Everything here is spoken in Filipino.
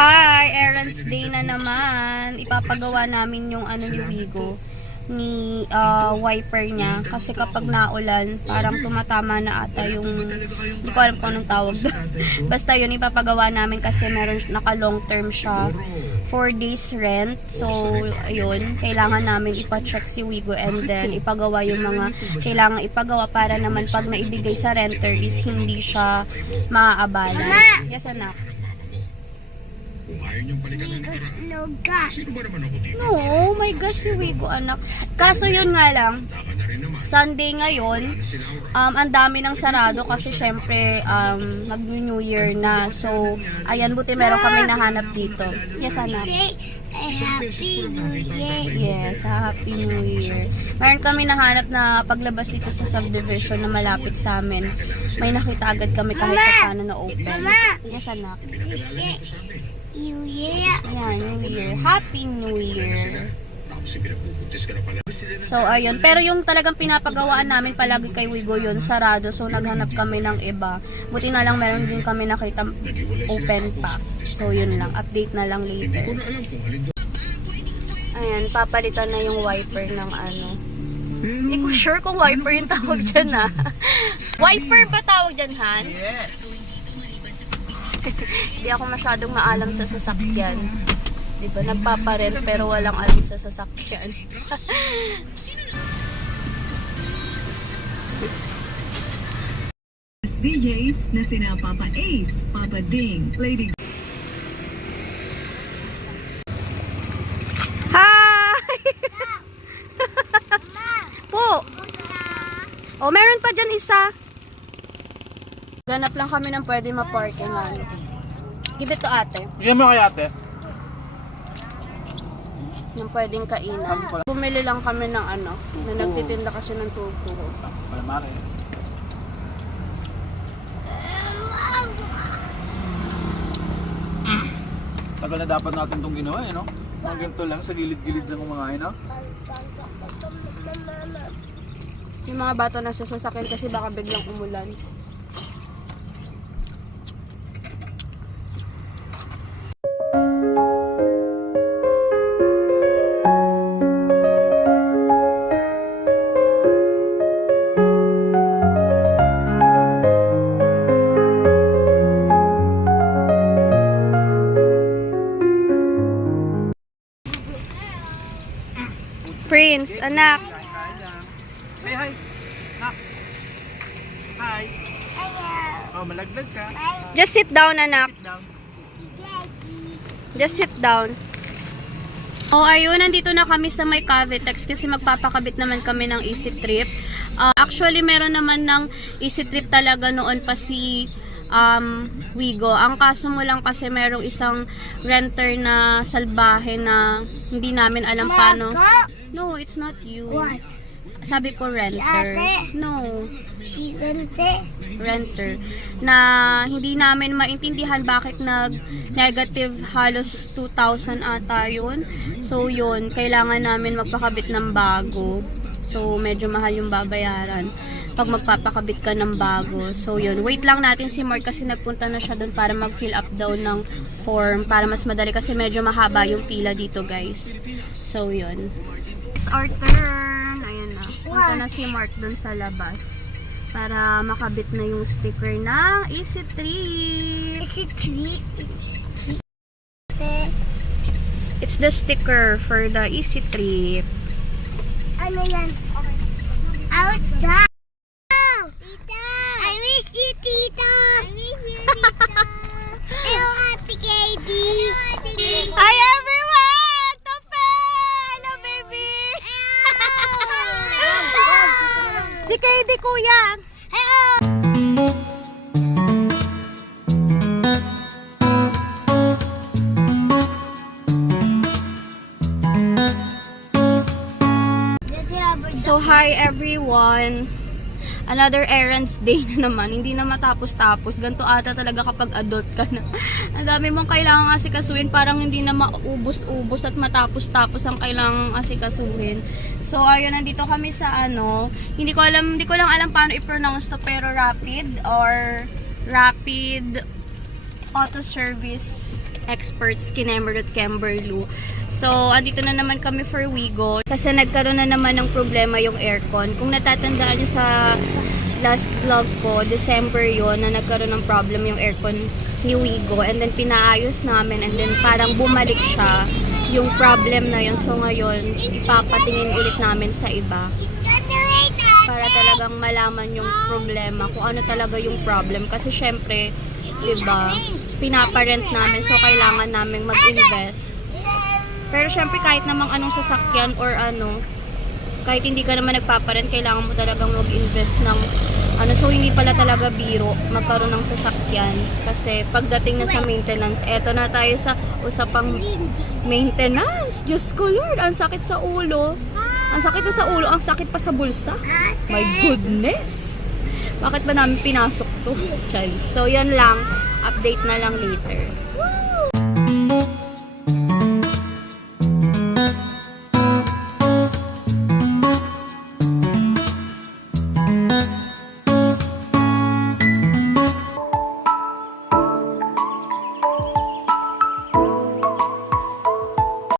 Hi! Errands day na naman. Ipapagawa namin yung ano ni Wigo, ni wiper niya. Kasi kapag naulan, parang tumatama na ata yung, hindi ko alam kung anong tawag doon. Basta yun, ipapagawa namin kasi meron, naka long term siya. 4 days rent. So, ayun, kailangan namin ipa-check si Wigo and then ipagawa yung mga kailangan ipagawa para naman pag naibigay sa renter is hindi siya maaabala. Yes, anak. No gas. No, may gas si Wigo, anak. Kaso yun nga lang, Sunday ngayon, ang dami ng sarado kasi syempre mag-New Year na. So, ayan, buti meron kami nahanap dito. Yes, anak. Say a happy New Year. Yes, Happy New Year. Meron kami nahanap na paglabas dito sa subdivision na malapit sa amin. May nakita agad kami kahit paano na open. Yes, anak. Say New Year. Ayan, New Year. Happy New Year. So, ayun. Pero yung talagang pinapagawaan namin palagi kay Wigo yun, sarado. So, naghanap kami ng iba. Buti na lang meron din kami nakita open pa. So, yun lang. Update na lang later. Ayan, papalitan na yung wiper ng ano. Hindi ko sure kung wiper yung tawag dyan, ha. Wiper ba tawag dyan, Han? Yes. Hindi ako masyadong maalam sa sasakyan. Diba, nagpaparent pero walang alam sa sasakyan. DJs na sina Papa Ace, Papa Ding, Lady Hi! Po! Oh, meron pa dyan isa. Ganap lang kami ng pwede ma-parking ano. Give it to ate. Bigyan mo kay ate. Yung pwedeng kainan. Bumili lang kami ng ano, na nagtitinda kasi ng tugo. Ay, mare. Tagal na dapat natin itong ginawa eh, no? Ang ganito lang, sa gilid-gilid lang mga no? Yung mga bata na sasakyan kasi baka biglang umulan. Prince, anak. Say hi. Nak. Hi. Oh, malaglag ka. Just sit down, anak. Sit down. Just sit down. Oh, ayun, nandito na kami sa may Cavitex kasi magpapakabit naman kami ng Easy Trip. Actually, meron naman ng Easy Trip talaga noon pa si Wigo. Ang kaso mo lang kasi merong isang renter na salbahe na hindi namin alam paano. No, it's not you. What? Sabi ko renter. ate? No, She's gonna renter. Na hindi namin maintindihan bakit nag-negative halos 2,000 ata yun. So yun, kailangan namin magpakabit ng bago. So medyo mahal yung babayaran pag magpapakabit ka ng bago. So yun, wait lang natin si Mark kasi nagpunta na siya doon para mag-fill up daw ng form para mas madali kasi medyo mahaba yung pila dito, guys. So yun. It's our turn. Ayan na. Punta na si Mark doon sa labas para makabit na yung sticker ng Easy Trip. Is it sweet? It's the sticker for the Easy Trip. Ano yan? Outside! Tita! I miss you, Tita! I miss you, Tita! Hello, Ate Katie! Hello, Ate Katie! Hi everyone! Tope! Hello, baby! Si Katie, kuya! So, hi everyone! Another errands day na naman. Hindi na matapos-tapos. Ganito ata talaga kapag adult ka na. Ang dami mong kailangang asikasuhin. Parang hindi na maubos-ubos at matapos-tapos ang kailangang asikasuhin. So, ayun, nandito kami sa ano. Hindi ko lang alam paano i-pronounce to. Pero Rapid or Rapid Auto Service experts kina Emerald Camberloo. So, andito na naman kami for Wigo kasi nagkaroon na naman ng problema yung aircon. Kung natatandaan nyo sa last vlog ko, December yon na nagkaroon ng problem yung aircon ni Wigo, and then pinaayos namin, and then parang bumalik siya yung problem na yun. So, ngayon, ipapatingin ulit namin sa iba para talagang malaman yung problema, kung ano talaga yung problem. Kasi syempre, diba, pinaparent namin, so kailangan namin mag-invest. Pero syempre, kahit namang anong sasakyan or ano, kahit hindi ka naman nagpaparent, kailangan mo talagang mag-invest ng ano. So, hindi pala talaga biro magkaroon ng sasakyan. Kasi pagdating na sa maintenance, eto na tayo sa usapang maintenance. Diyos ko Lord, ang sakit sa ulo. Ang sakit na sa ulo, ang sakit pa sa bulsa. My goodness! Bakit ba namin pinasok to? Charis. So, yan lang. Update na lang later.